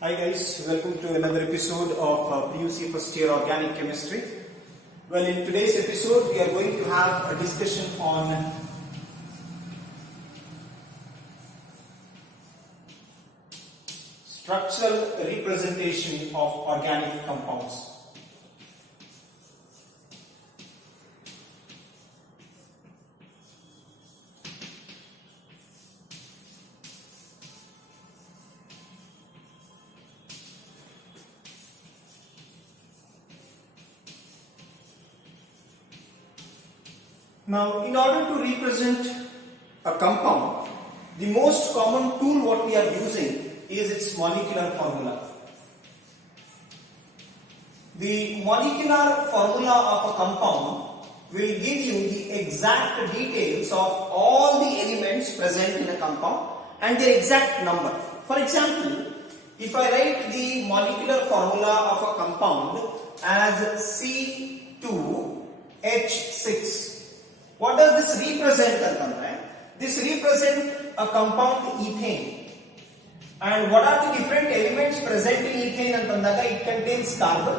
Hi guys, welcome to another episode of PUC First Year Organic Chemistry. Well, in today's episode we are going to have a discussion on structural representation of organic compounds. Now, in order to represent a compound, the most common tool what we are using is its molecular formula. The molecular formula of a compound will give you the exact details of all the elements present in a compound and their exact number. For example, if I write the molecular formula of a compound as C2H6, what does this represent? This represents a compound ethane. And what are the different elements present in ethane? It contains carbon,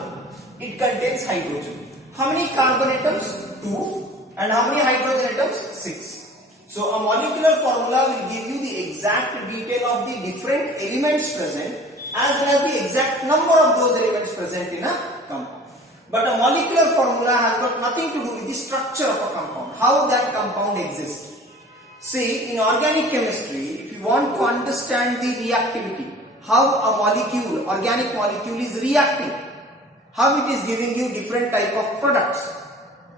it contains hydrogen. How many carbon atoms? 2. And how many hydrogen atoms? 6. So a molecular formula will give you the exact detail of the different elements present as well as the exact number of those elements present in a compound. But a molecular formula has got nothing to do with the structure of a compound, how that compound exists. See, in organic chemistry, if you want to understand the reactivity, how a molecule, organic molecule is reacting, how it is giving you different type of products,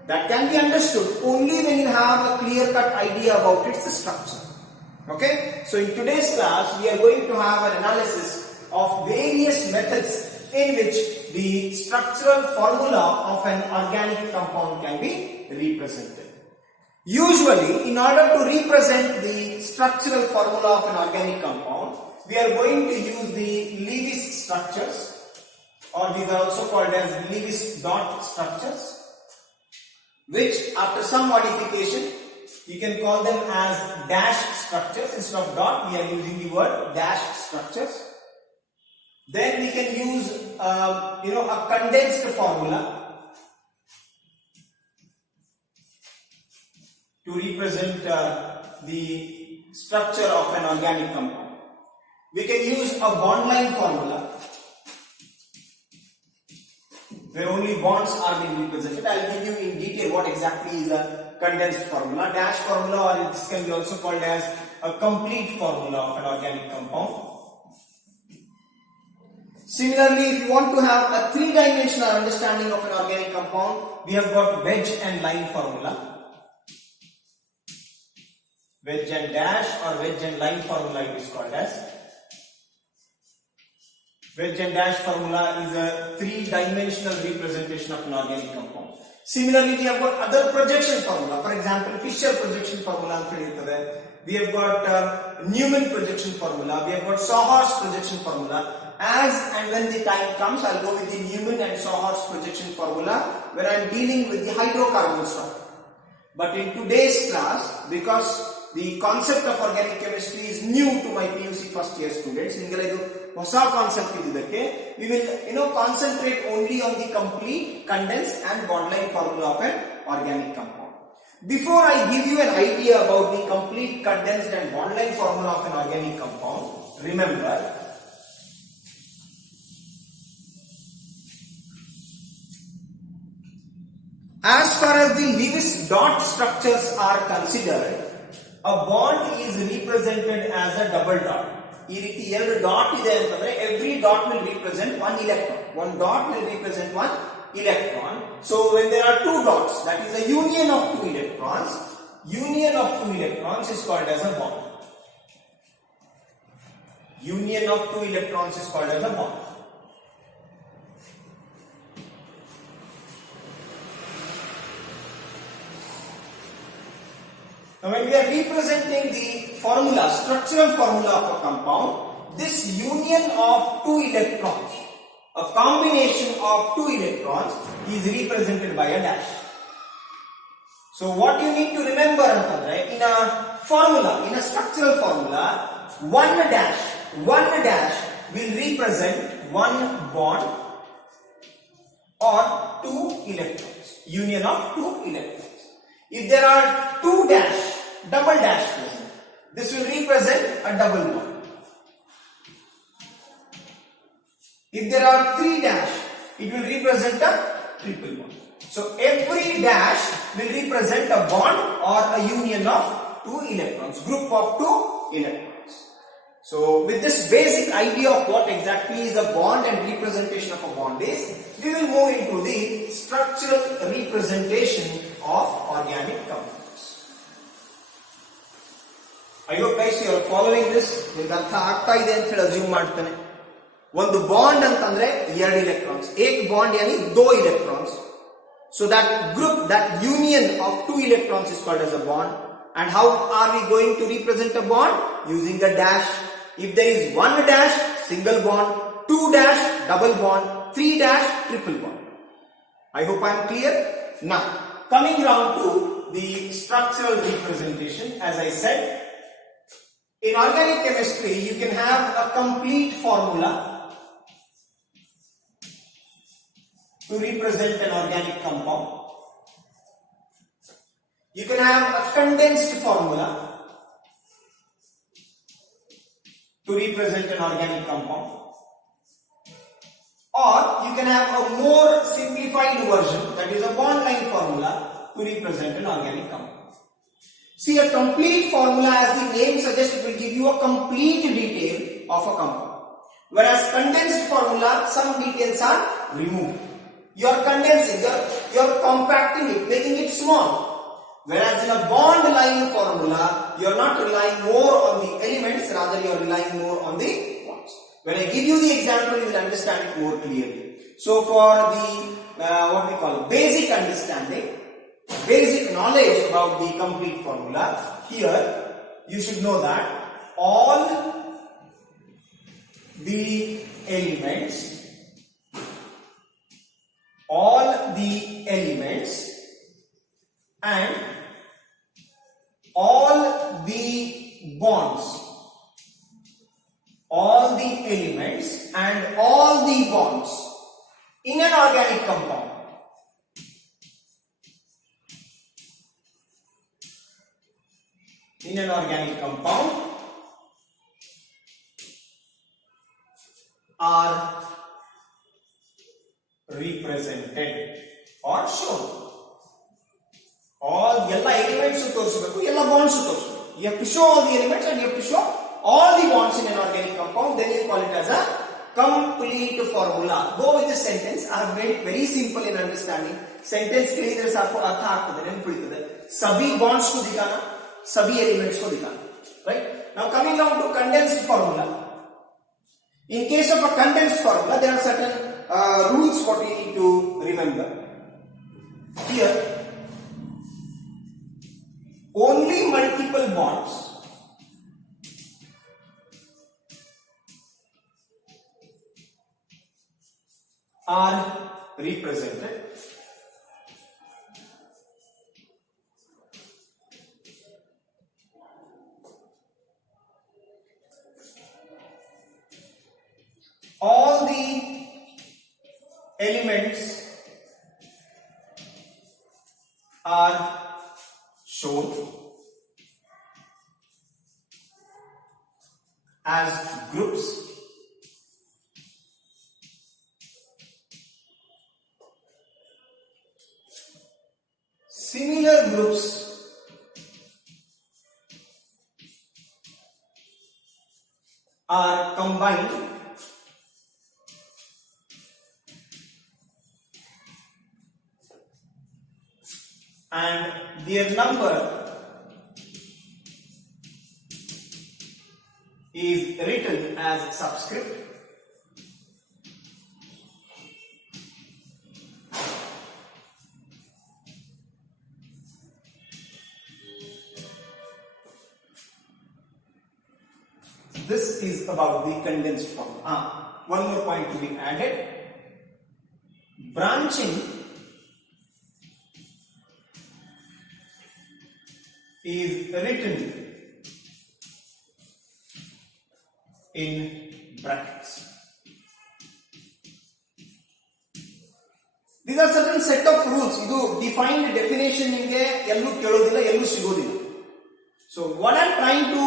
that can be understood only when you have a clear-cut idea about its structure. Okay? So in today's class, we are going to have an analysis of various methods in which the structural formula of an organic compound can be represented. Usually, in order to represent the structural formula of an organic compound, we are going to use the Lewis structures, or these are also called as Lewis dot structures, which after some modification, you can call them as dash structures. Instead of dot, we are using the word dash structures. Then we can use a condensed formula to represent the structure of an organic compound. We can use a bond line formula where only bonds are being represented. I will give you in detail what exactly is a condensed formula, dash formula, or this can be also called as a complete formula of an organic compound. Similarly, if you want to have a three-dimensional understanding of an organic compound, we have got wedge and line formula. Wedge and dash or wedge and line formula it is called as. Wedge and dash formula is a three-dimensional representation of an organic compound. Similarly, we have got other projection formula. For example, Fisher projection formula. We have got Newman projection formula. We have got Sawhorst projection formula. As and when the time comes, I'll go with the Newman and Sawhorst projection formula when I'm dealing with the hydrocarbon structure. But in today's class, because the concept of organic chemistry is new to my PUC first year students, we will concentrate only on the complete condensed and bond line formula of an organic compound. Before I give you an idea about the complete condensed and bond line formula of an organic compound, remember, as far as the Lewis dot structures are considered, a bond is represented as a double dot. Every dot will represent one electron. One dot will represent one electron. So when there are two dots, that is a union of two electrons. Union of two electrons is called as a bond. Union of two electrons is called as a bond. Now when we are representing the formula, structural formula of a compound, this union of two electrons, a combination of two electrons is represented by a dash. So what you need to remember in a formula, in a structural formula, one dash will represent one bond or two electrons, union of two electrons. If there are two dash, double dash present, this will represent a double bond. If there are three dash, it will represent a triple bond. So every dash will represent a bond or a union of two electrons, group of two electrons. So with this basic idea of what exactly is a bond and representation of a bond is, we will move into the structural representation of organic compounds. I hope guys you are following this. ನಿಮಗೆ ಅರ್ಥ ಆಗ್ತಾ ಇದೆ ಅಂತ ಹೇಳಿ assume ಮಾಡ್ತಾನೆ. ಒಂದು bond ಅಂತಂದ್ರೆ ಎರಡು ಎಲೆಕ್ಟ್ರಾನ್ಸ್, एक बॉन्ड यानी दो electrons. So that group, that union of two electrons is called as a bond. And how are we going to represent a bond? Using the dash. If there is one dash, single bond, two dash, double bond, three dash, triple bond. I hope I am clear. Now, coming round to the structural representation, as I said, in organic chemistry, you can have a complete formula to represent an organic compound. You can have a condensed formula to represent an organic compound, or you can have a more simplified version, that is a bond line formula to represent an organic compound. See, a complete formula, as the name suggests, it will give you a complete detail of a compound, whereas condensed formula, some details are removed. You are condensing, you are compacting it, making it small. Whereas in a bond line formula, you are not relying more on the elements, rather you are relying more on the bonds. When I give you the example, you will understand it more clearly. So for the what we call basic understanding, basic knowledge about the complete formula, here you should know that all the elements and all the bonds, all the elements and all the bonds in an organic compound are represented or shown. All ಎಲ್ಲ elements ತೋರಿಸಬೇಕು, ಎಲ್ಲ bonds ತೋರಿಸಬೇಕು. You have to show all the elements and you have to show all the bonds in an organic compound. Then you call it as a complete formula. Go with this sentence. I have made it very simple in understanding. Sentence ಕೇಳಿದ್ರೆ ಸಾಕು, ಅರ್ಥ ಆಗ್ತದೆ, ನೆನಪಿಡುತ್ತದೆ. सभी bonds को दिखाना, सभी elements को दिखाना. Right? Now coming down to condensed formula. In case of a condensed formula, there are certain rules what we need to remember. Here, only multiple bonds are represented. All the elements are shown as groups. Similar groups are combined and their number is written as subscript. This is about the condensed form. One more point to be added. Branching is written in brackets. These are certain set of rules. ಇದು defined definition ನಿಮಗೆ ಎಲ್ಲೂ ಕೇಳೋದಿಲ್ಲ, ಎಲ್ಲೂ ಸಿಗೋದಿಲ್ಲ. So what I'm trying to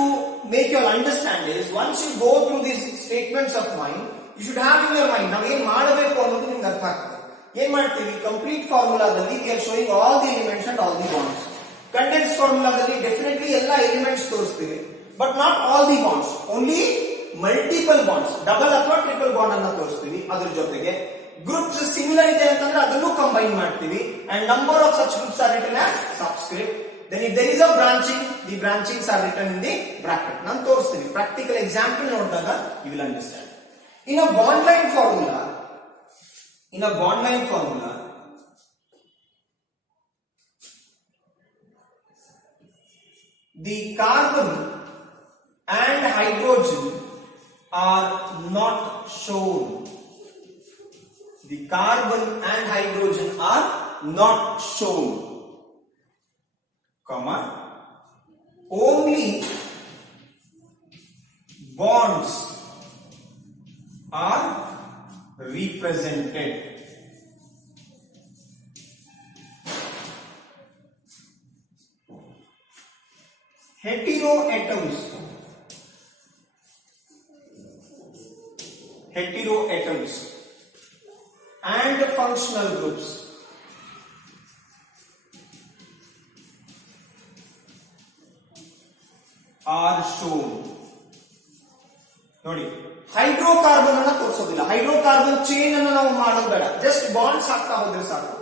make you all understand is, once you go through these statements of mine, you should have in your mind ನಾವು ಏನ್ ಮಾಡಬೇಕು ಅನ್ನೋದು ನಿಮ್ಗೆ ಅರ್ಥ ಆಗ್ತದೆ. ಏನ್ ಮಾಡ್ತೀವಿ, complete ಫಾರ್ಮುಲಾದಲ್ಲಿ we are showing all the elements and all the bonds. Condense ಫಾರ್ಮುಲಾದಲ್ಲಿ ಡೆಫಿನೆಟ್ಲಿ ಎಲ್ಲ ಎಲಿಮೆಂಟ್ಸ್ ತೋರಿಸ್ತೀವಿ, but not all the bonds, only multiple bonds, double ಅಥವಾ ಟ್ರಿಪಲ್ ಬಾಂಡ್ ಅನ್ನ ತೋರಿಸ್ತೀವಿ. ಅದ್ರ ಜೊತೆಗೆ ಗ್ರೂಪ್ಸ್ ಸಿಮಿಲರ್ ಇದೆ ಅಂತಂದ್ರೆ ಅದನ್ನು ಕಂಬೈನ್ ಮಾಡ್ತೀವಿ. And number of such groups R return as subscript. Then if there is a branching, the branchings are written in the bracket. ನಾನು ತೋರಿಸ್ತೀನಿ, ಪ್ರಾಕ್ಟಿಕಲ್ ಎಕ್ಸಾಂಪಲ್ ನೋಡಿದಾಗ you will understand. In a bond line formula, the carbon and hydrogen are not shown. The carbon and hydrogen are not shown, comma, only bonds are represented. Heteroatoms and functional groups are shown. ನೋಡಿ, hydrocarbon ಅನ್ನ ತೋರಿಸೋದಿಲ್ಲ, hydrocarbon chain ಅನ್ನು ನಾವು ಮಾಡೋದು ಬೇಡ, just bonds ಆಗ್ತಾ ಹೋದ್ರೆ ಸಾಕು.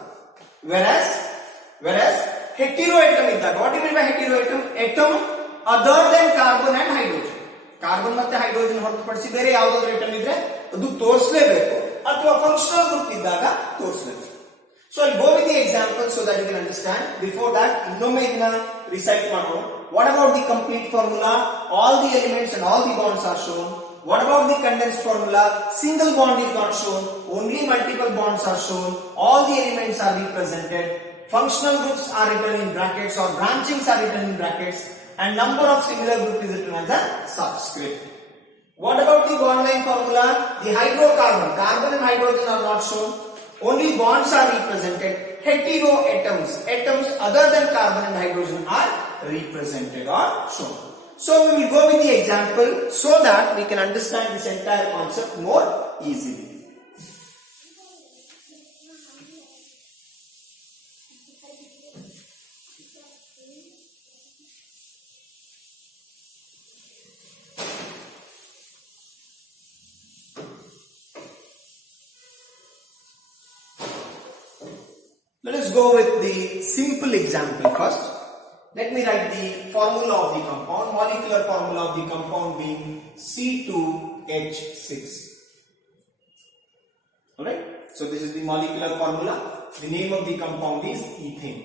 Versus heteroatom ಇದ್ದಾಗ, what you mean by heteroatom? Atom other than carbon and hydrogen. Carbon ಮತ್ತೆ ಹೈಡ್ರೋಜನ್ ಹೊರತುಪಡಿಸಿ ಬೇರೆ ಯಾವುದಾದ್ರೂ ಎಟಮ್ ಇದ್ರೆ ಅದು ತೋರಿಸಲೇಬೇಕು, ಅಥವಾ ಫಂಕ್ಷನಲ್ ಗ್ರೂಪ್ ಇದ್ದಾಗ ತೋರಿಸಬೇಕು. So I'll go with the example so that you can understand. Before that, ಇನ್ನೊಮ್ಮೆ ಇದನ್ನ ರಿಸೈಟ್ ಮಾಡೋಣ. What about the complete formula? All the elements and all the bonds are shown. What about the condensed formula? Single bond is not shown, only multiple bonds are shown. All the elements are represented. Functional groups are written in brackets, or branchings are written in brackets, and number of similar group is written as a subscript. What about the bond line formula? The hydrocarbon, carbon and hydrogen are not shown, only bonds are represented. Heteroatoms, atoms other than carbon and hydrogen are represented or shown. So we will go with the example so that we can understand this entire concept more easily. Let us go with the simple example first. Let me write the formula of the compound, molecular formula of the compound being C2H6. Alright, so this is the molecular formula. The name of the compound is ethane.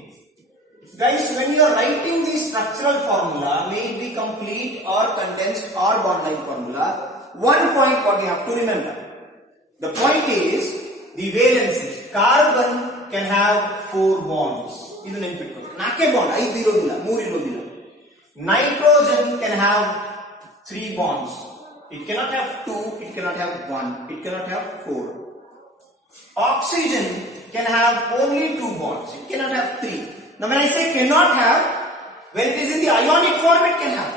Guys, when you are writing the structural formula, may it be complete or condensed or bond line formula, one point what you have to remember. The point is the valency. Carbon can have 4 bonds. ಇದು ನೆನಪಿಟ್ಕೊಳ್ಳಿ, 4 bond, 5 ಇರೋದಿಲ್ಲ, 3 ಇರೋದಿಲ್ಲ. Nitrogen can have 3 bonds. It cannot have 2, it cannot have 1, it cannot have 4. Oxygen can have only 2 bonds. It cannot have 3. Now when I say cannot have, when it is in the ionic form it can have.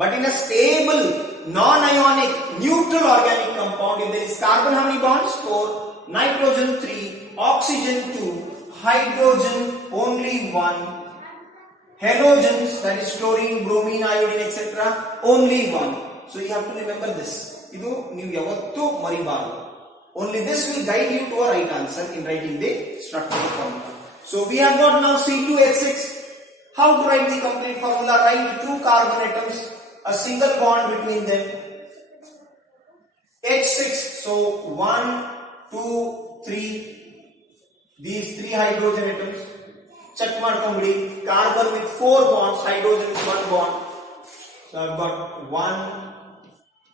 But in a stable, non-ionic, neutral organic compound, if there is carbon, how many bonds? 4, nitrogen 3, oxygen 2, hydrogen only 1, halogens, that is chlorine, bromine, iodine, etc., only 1. So you have to remember this. Idu ನೀವು ಯಾವತ್ತೂ ಮರಿಬಾರದು. Only this will guide you to a right answer in writing the structural formula. So we have got now C2H6. How to write the complete formula? Write 2 carbon atoms, a single bond between them, H6. So 1, 2, 3. These 3 hydrogen atoms. Check ಮಾಡ್ಕೊಂಡ್ಬಿಡಿ. Carbon with 4 bonds, hydrogen with 1 bond. So I've got 1,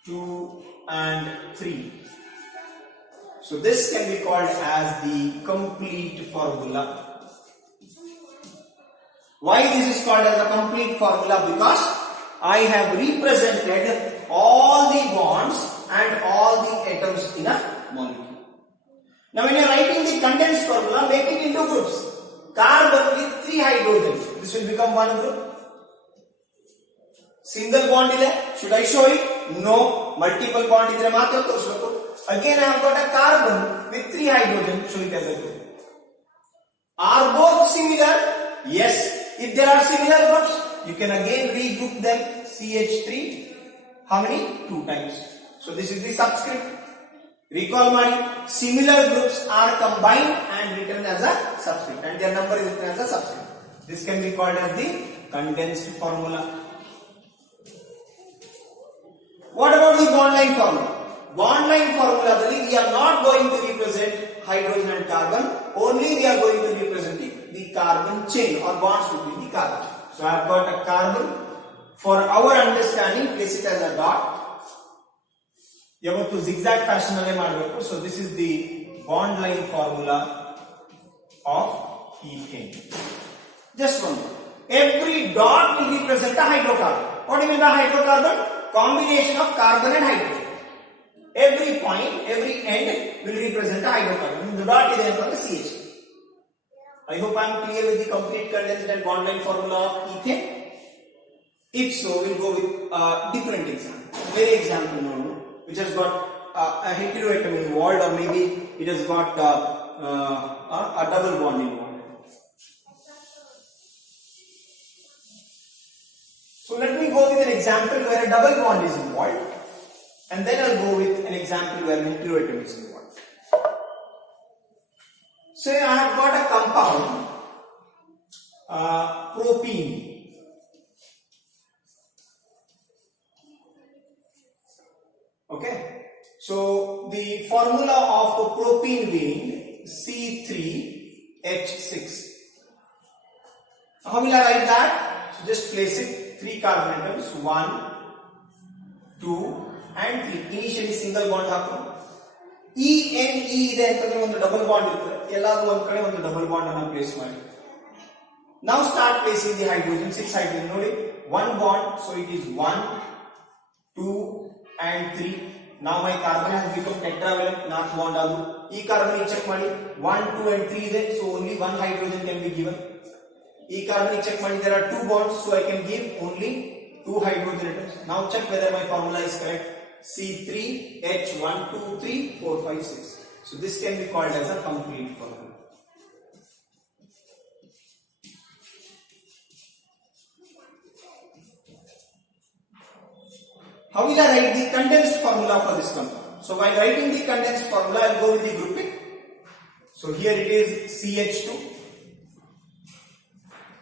2 and 3. So this can be called as the complete formula. Why this is called as a complete formula? Because I have represented all the bonds and all the atoms in a molecule. Now when you are writing the condensed formula, make it into groups. Carbon with 3 hydrogens. This will become one group. Single bond ಇದೆ. Should I show it? No. Multiple bond ಇದ್ರೆ ಮಾತ್ರ ತೋರಿಸಬೇಕು. Again I have got a carbon with 3 hydrogens. Show it as a group. Are both similar? Yes. If there are similar groups, you can again regroup them. CH3. How many? 2 times. So this is the subscript. Recall mani. Similar groups are combined and written as a subscript, and their number is written as a subscript. This can be called as the condensed formula. What about the bond line formula? Bond line formula, we are not going to represent hydrogen and carbon, only we are going to represent the carbon chain or bonds between the carbon. So I have got a carbon. For our understanding, place it as a dot. Yavattu zigzag fashion alle ಮಾಡಬೇಕು. So this is the bond line formula of ethane. Just one more. Every dot will represent a hydrocarbon. What do you mean by hydrocarbon? Combination of carbon and hydrogen. Every point, every end will represent a hydrocarbon. The dot is there for the CH. I hope I am clear with the complete condensed and bond line formula of ethane. If so, we'll go with a different example. Very example now, which has got a heteroatom involved, or maybe it has got a double bond involved. So let me go with an example where a double bond is involved, and then I'll go with an example where an heteroatom is involved. Say I have got a compound propene. Okay, so the formula of propene being C3H6. How will I write that? So just place it. 3 carbon atoms, 1, 2 and 3. Initially single bond ಹಾಕೋಣ. E N E ಇದೆ ಅಂತಂದ್ರೆ ಒಂದು double bond ಇರುತ್ತೆ. ಎಲ್ಲಾದ್ರೂ ಒಂದು ಕಡೆ ಒಂದು double bond ಅನ್ನು ಪ್ಲೇಸ್ ಮಾಡಿ. Now start placing the hydrogen. 6 hydrogen ನೋಡಿ. 1 bond, so it is 1, 2 and 3. Now my carbon has become tetravalent, not bond adu. E carbon check ಮಾಡಿ. 1, 2 and 3 ಇದೆ, so only 1 hydrogen can be given. E carbon check ಮಾಡಿ, there are 2 bonds, so I can give only 2 hydrogen atoms. Now check whether my formula is correct. C3H12345 6. So this can be called as a complete formula. How will I write the condensed formula for this compound? So while writing the condensed formula, I will go with the grouping. So here it is CH2.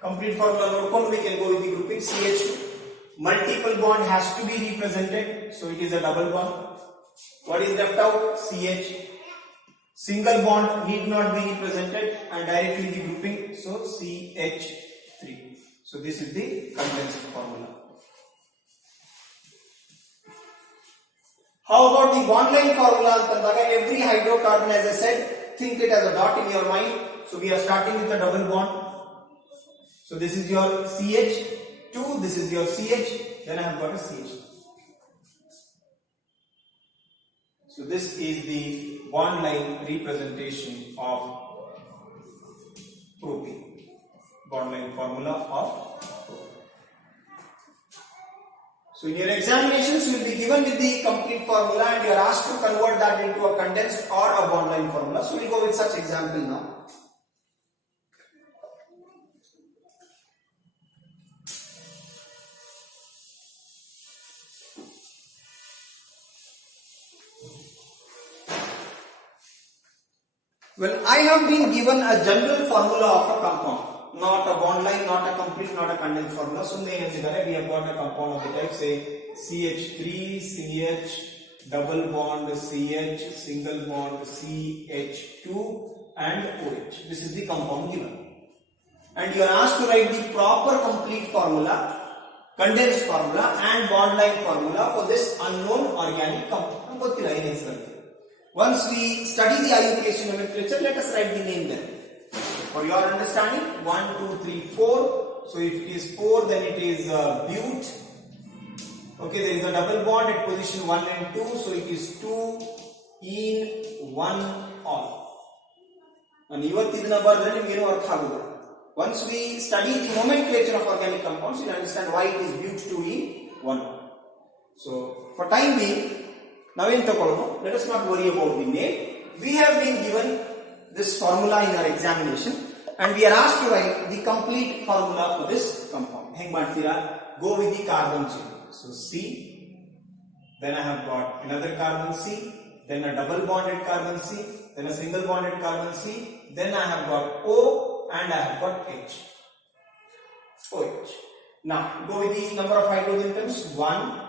Complete formula note, we can go with the grouping CH2. Multiple bond has to be represented, so it is a double bond. What is left out? CH. Single bond need not be represented, and directly the grouping, so CH3. So this is the condensed formula. How about the bond line formula? Every hydrocarbon, as I said, think it as a dot in your mind. So we are starting with a double bond. So this is your CH2, this is your CH, then I have got a CH. So this is the bond line representation of propene. Bond line formula of propene. So in your examinations you will be given with the complete formula and you are asked to convert that into a condensed or a bond line formula. So we will go with such example now. Well, I have been given a general formula of a compound, not a bond line, not a complete, not a condensed formula. So we have got a compound of the type, say CH3, CH, double bond CH, single bond CH2 and OH. This is the compound given. And you are asked to write the proper complete formula, condensed formula and bond line formula for this unknown organic compound. Once we study the IUPAC nomenclature, let us write the name there. For your understanding, 1, 2, 3, 4. So if it is 4, then it is but. Okay, there is a double bond at position 1 and 2, so it is 2 in 1 all. And once we study the nomenclature of organic compounds, you understand why it is but2 in 1. So for time being, let us not worry about the name. We have been given this formula in our examination and we are asked to write the complete formula for this compound. Go with the carbon chain. So C, then I have got another carbon C, then a double bonded carbon C, then a single bonded carbon C, then I have got O and I have got H. OH. Now go with the number of hydrogen atoms 1,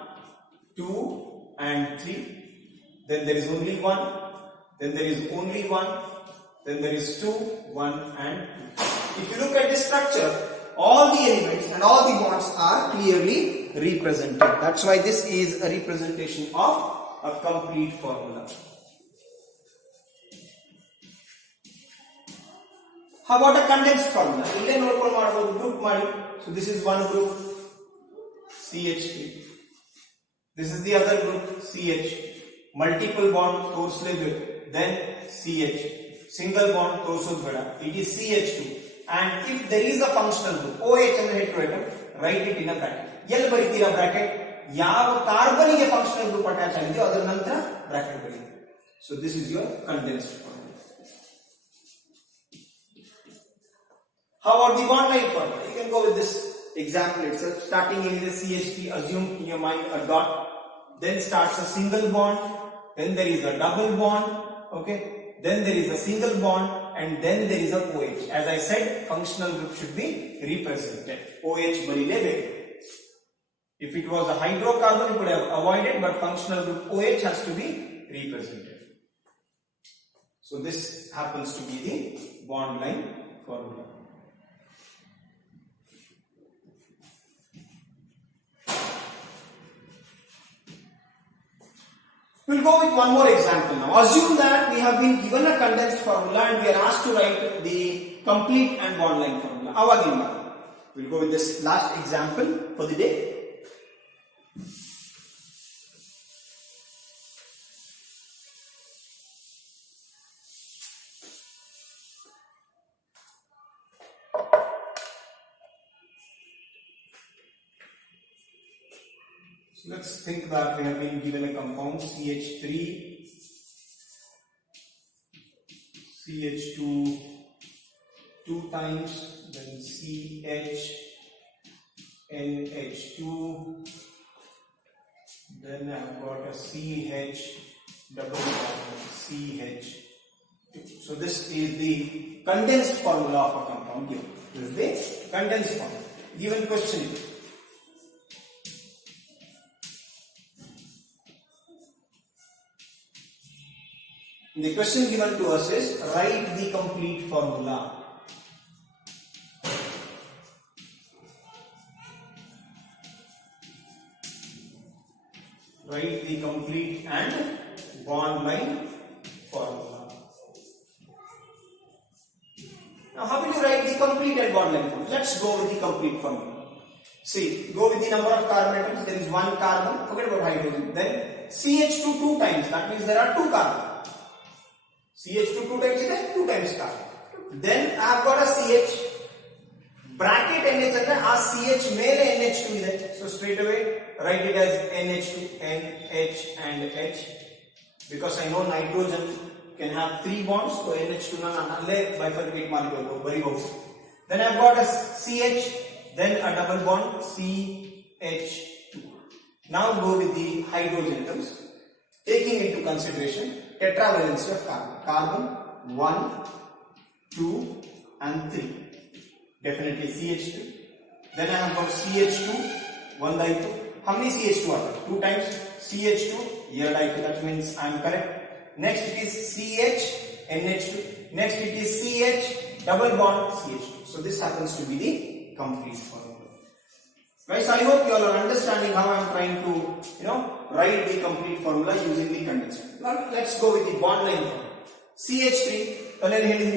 2 and 3. Then there is only 1, then there is only 1, then there is 2, 1 and 2. If you look at this structure, all the elements and all the bonds are clearly represented. That's why this is a representation of a complete formula. How about a condensed formula? So this is one group, CH3. This is the other group, CH. Multiple bond, then CH. Single bond, it is CH2. And if there is a functional group, OH and heteroatom, write it in a bracket. Yell baritira bracket, yav carbon functional group attached and the other nantra bracket barite. So this is your condensed formula. How about the bond line formula? You can go with this example itself. Starting in the CH3, assume in your mind a dot. Then starts a single bond. Then there is a double bond. Okay. Then there is a single bond. And then there is a OH. As I said, functional group should be represented. OH barilebe. If it was a hydrocarbon, you could have avoided, but functional group OH has to be represented. So this happens to be the bond line formula. We'll go with one more example now. Assume that we have been given a condensed formula and we are asked to write the complete and bond line formula. We'll go with this last example for the day. So let's think that we have been given a compound CH3, CH2 2 times, then CH, NH2, then I have got a CH, double bond CH. So this is the condensed formula of a compound here. This is the condensed formula. Given question. The question given to us is write the complete formula. Write the complete and bond line formula. Now how will you write the complete and bond line formula? Let's go with the complete formula. See, go with the number of carbon atoms. There is one carbon, forget about hydrogen. Then CH2 2 times, that means there are 2 carbons. CH2 2 times is 2 times carbon. Then I have got a CH. Bracket NH and a CH mere NH2 is. So straight away write it as NH2, NH and H. Because I know nitrogen can have 3 bonds, so NH2 nalle bifurcate mariko very well. Then I have got a CH, then a double bond CH2. Now go with the hydrogen atoms. Taking into consideration tetravalency of carbon. Carbon 1, 2 and 3. Definitely CH2. Then I have got CH2, 1 diethyl. How many CH2 are there? 2 times CH2, here diethyl. That means I am correct. Next it is CH, NH2. Next it is CH, double bond CH2. So this happens to be the complete formula. Guys, I hope you all are understanding how I am trying to, write the complete formula using the condensed. Now let's go with the bond line formula. CH3,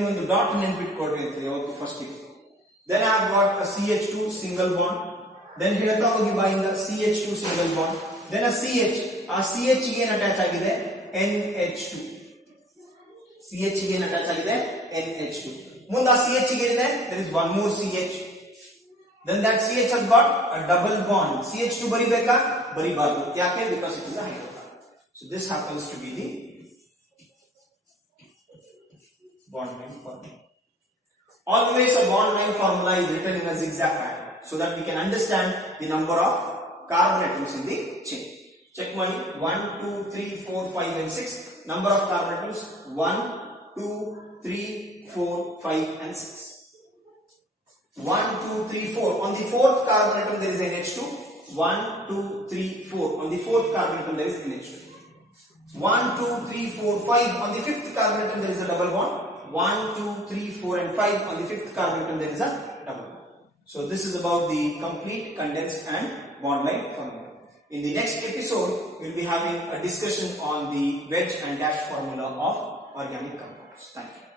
ಒಂದು dot ನೆನಪಿಟ್ಕೊಡ್ರಿ ಅಂತ ಯಾವತ್ತು first. Then I have got a CH2 single bond. then ಹೇಳ್ತಾ ಹೋಗಿ ಬಾಯಿಂದ CH2 single bond, then a CH, ಆ CH ಗೆ attach ಆಗಿದೆ NH2, CH ಗೆ ಅಟ್ಯಾಚ್ ಆಗಿದೆ NH2. ಮುಂದೆ ಆ CH ಗೆ ಇದೆ, there is one more CH, then that CH has got a double bond. CH2 ಬರಿಬೇಕಾ? ಬರಿಬಾರದು. ಯಾಕೆ? because it is a hydrocarbon. So this happens to be the bond length formula. Always a bond length formula is written in a zigzag pattern so that we can understand the number of carbon atoms in the chain. Check money 1, 2, 3, 4, 5 and 6. Number of carbon atoms 1, 2, 3, 4, 5 and 6. 1, 2, 3, 4. On the fourth carbon atom there is NH2. 1, 2, 3, 4. On the fourth carbon atom there is NH2. 1, 2, 3, 4, 5. On the fifth carbon atom there is a double bond. 1, 2, 3, 4 and 5. On the fifth carbon atom there is a double bond. So this is about the complete condensed and bond length formula. In the next episode, we will be having a discussion on the wedge and dash formula of organic compounds. Thank you.